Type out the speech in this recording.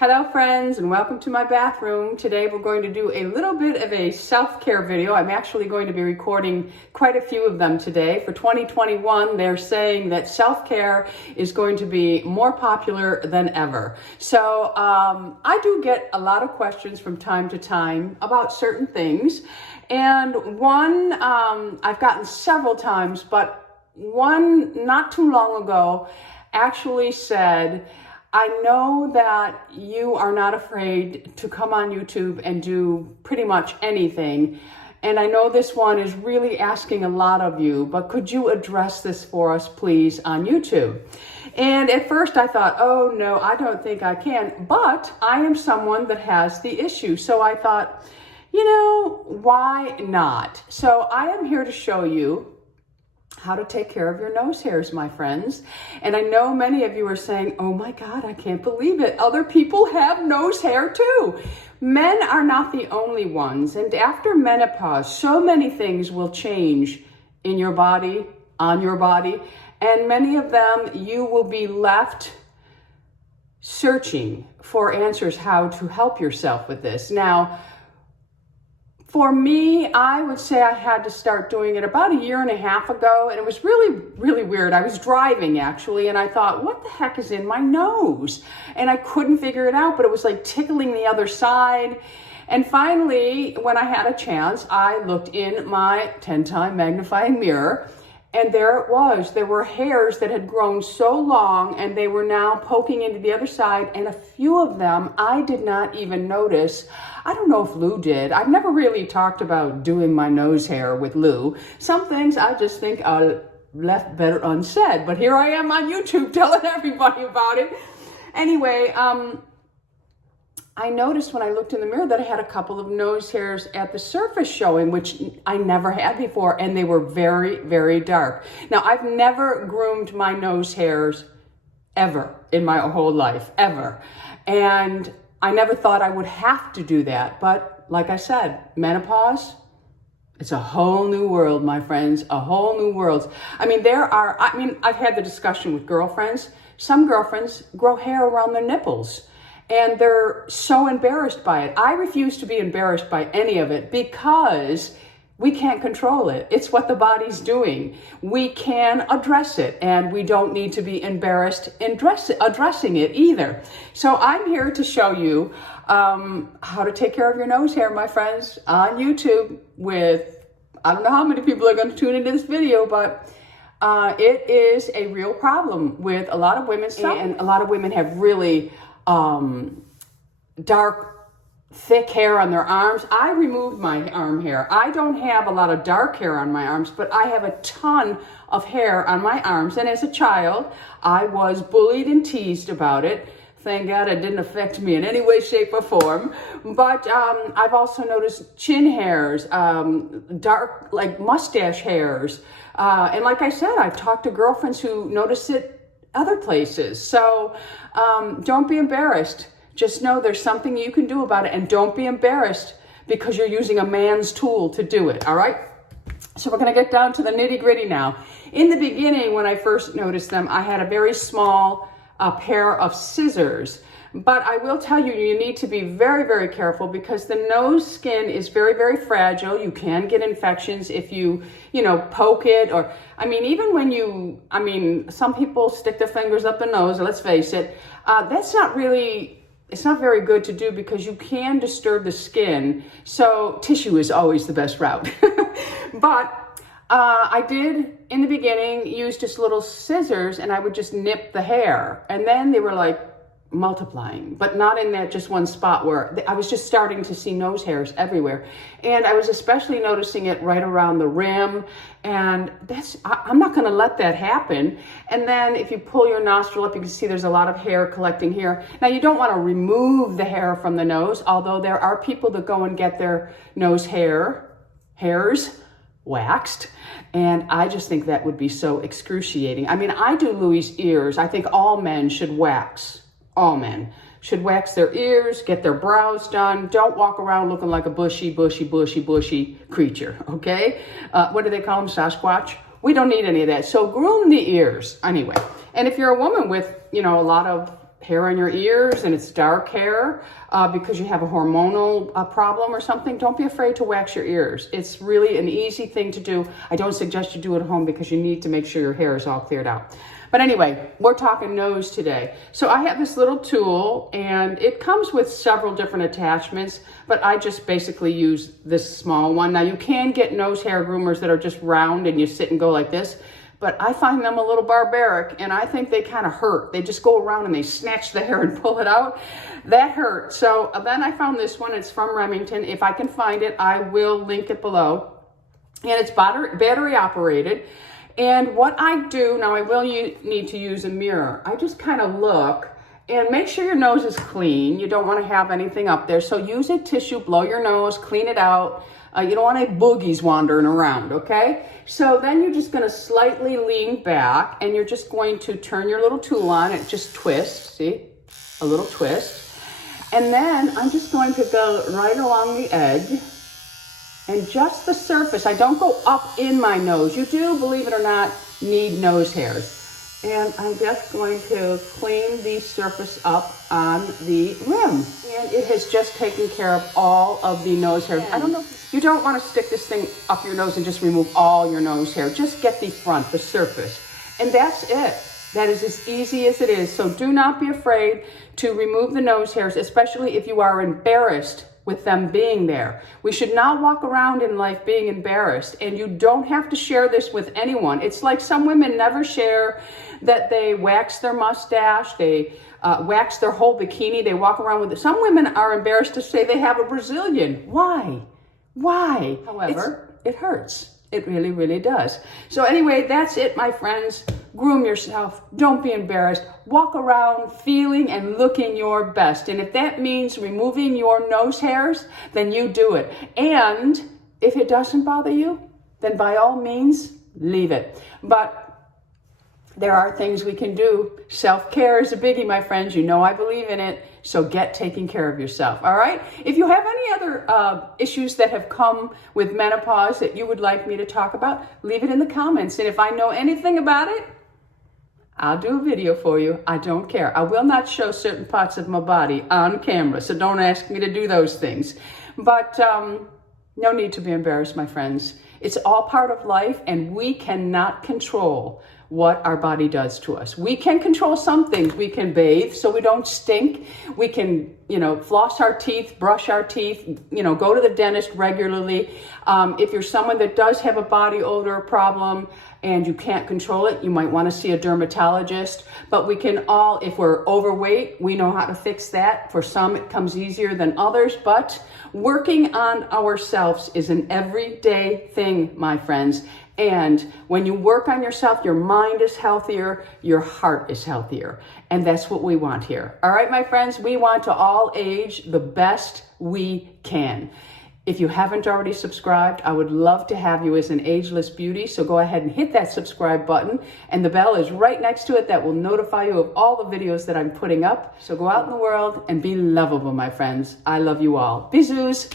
Hello friends, and welcome to my bathroom. Today we're going to do a little bit of a self-care video. I'm actually going to be recording quite a few of them today. For 2021, they're saying that self-care is going to be more popular than ever. So I do get a lot of questions from time to time about certain things. And one I've gotten several times, but one not too long ago actually said, I know that you are not afraid to come on YouTube and do pretty much anything. And I know this one is really asking a lot of you, but could you address this for us, please, on YouTube? And at first I thought, oh no, I don't think I can, but I am someone that has the issue. So I thought, you know, why not? So I am here to show you how to take care of your nose hairs, my friends. And I know many of you are saying, oh my God, I can't believe it. Other people have nose hair too. Men are not the only ones. And after menopause, so many things will change in your body, on your body. And many of them, you will be left searching for answers how to help yourself with this. Now, for me, I would say I had to start doing it about 1.5 years ago, and it was really weird. I was driving actually, and I thought, what the heck is in my nose? And I couldn't figure it out, but it was like tickling the other side. And finally, when I had a chance, I looked in my 10-time magnifying mirror, and there it was. There were hairs that had grown so long, and they were now poking into the other side, and a few of them I did not even notice. I don't know if Lou did. I've never really talked about doing my nose hair with Lou. Some things I just think are left better unsaid, but here I am on YouTube telling everybody about it. Anyway, I noticed when I looked in the mirror that I had a couple of nose hairs at the surface showing, which I never had before, and they were very dark. Now, I've never groomed my nose hairs ever in my whole life, ever. And I never thought I would have to do that. But like I said, menopause, it's a whole new world, my friends, a whole new world. I've had the discussion with girlfriends. Some girlfriends grow hair around their nipples, and they're so embarrassed by it. I refuse to be embarrassed by any of it because we can't control it. It's what the body's doing. We can address it, and we don't need to be embarrassed in addressing it either. So I'm here to show you how to take care of your nose hair, my friends, on YouTube with, I don't know how many people are going to tune into this video, but it is a real problem with a lot of women, and a lot of women have really dark, thick hair on their arms. I removed my arm hair. I don't have a lot of dark hair on my arms, but I have a ton of hair on my arms. And as a child, I was bullied and teased about it. Thank God it didn't affect me in any way, shape, or form. But I've also noticed chin hairs, dark, like mustache hairs. And like I said, I've talked to girlfriends who notice it other places. So don't be embarrassed. Just know there's something you can do about it, and don't be embarrassed because you're using a man's tool to do it, all right? So we're gonna get down to the nitty-gritty now. In the beginning, when I first noticed them, I had a very small pair of scissors. But I will tell you, you need to be very careful because the nose skin is very fragile. You can get infections if you poke it, or, even when some people stick their fingers up the nose, let's face it, it's not very good to do because you can disturb the skin. So tissue is always the best route. But I did, in the beginning, use just little scissors, and I would just nip the hair. And then they were like multiplying, but not in that just one spot where I was just starting to see nose hairs everywhere. And I was especially noticing it right around the rim. And I'm not going to let that happen. And then if you pull your nostril up, you can see there's a lot of hair collecting here. Now, you don't want to remove the hair from the nose, although there are people that go and get their nose hairs waxed. And I just think that would be so excruciating. I do Louis' ears. I think all men should wax. All men should wax their ears, get their brows done. Don't walk around looking like a bushy creature, okay? What do they call them, Sasquatch? We don't need any of that. So groom the ears anyway. And if you're a woman with, a lot of hair on your ears and it's dark hair because you have a hormonal problem or something, don't be afraid to wax your ears. It's really an easy thing to do. I don't suggest you do it at home because you need to make sure your hair is all cleared out. But anyway, we're talking nose today. So I have this little tool and it comes with several different attachments, but I just basically use this small one. Now you can get nose hair groomers that are just round and you sit and go like this, but I find them a little barbaric and I think they kind of hurt. They just go around and they snatch the hair and pull it out. That hurt. So then I found this one. It's from Remington. If I can find it, I will link it below. And it's battery operated. And what I do, now I will need to use a mirror. I just kind of look and make sure your nose is clean. You don't want to have anything up there. So use a tissue, blow your nose, clean it out. You don't want any boogies wandering around, okay? So then you're just going to slightly lean back and you're just going to turn your little tool on. It just twists, see? A little twist. And then I'm just going to go right along the edge. And just the surface, I don't go up in my nose. You do, believe it or not, need nose hairs. And I'm just going to clean the surface up on the rim. And it has just taken care of all of the nose hairs. I don't know, you don't want to stick this thing up your nose and just remove all your nose hair. Just get the front, the surface. And that's it. That is as easy as it is. So do not be afraid to remove the nose hairs, especially if you are embarrassed with them being there. We should not walk around in life being embarrassed, and you don't have to share this with anyone. It's like some women never share that they wax their mustache, they wax their whole bikini, they walk around with it. Some women are embarrassed to say they have a Brazilian. Why? However, it hurts. It really, really does. So anyway, that's it, my friends. Groom yourself. Don't be embarrassed. Walk around feeling and looking your best. And if that means removing your nose hairs, then you do it. And if it doesn't bother you, then by all means, leave it. But there are things we can do. Self-care is a biggie, my friends. You know I believe in it. So get taking care of yourself, all right? If you have any other issues that have come with menopause that you would like me to talk about, leave it in the comments. And if I know anything about it, I'll do a video for you. I don't care. I will not show certain parts of my body on camera, so don't ask me to do those things. But no need to be embarrassed, my friends. It's all part of life, and we cannot control what our body does to us. We can control some things. We can bathe so we don't stink. We can, floss our teeth, brush our teeth, go to the dentist regularly. If you're someone that does have a body odor problem and you can't control it, you might want to see a dermatologist. But we can all, if we're overweight, we know how to fix that. For some, it comes easier than others, but working on ourselves is an everyday thing, my friends. And when you work on yourself, your mind is healthier, your heart is healthier. And that's what we want here. All right, my friends, we want to all age the best we can. If you haven't already subscribed, I would love to have you as an ageless beauty. So go ahead and hit that subscribe button. And the bell is right next to it that will notify you of all the videos that I'm putting up. So go out in the world and be lovable, my friends. I love you all. Bisous.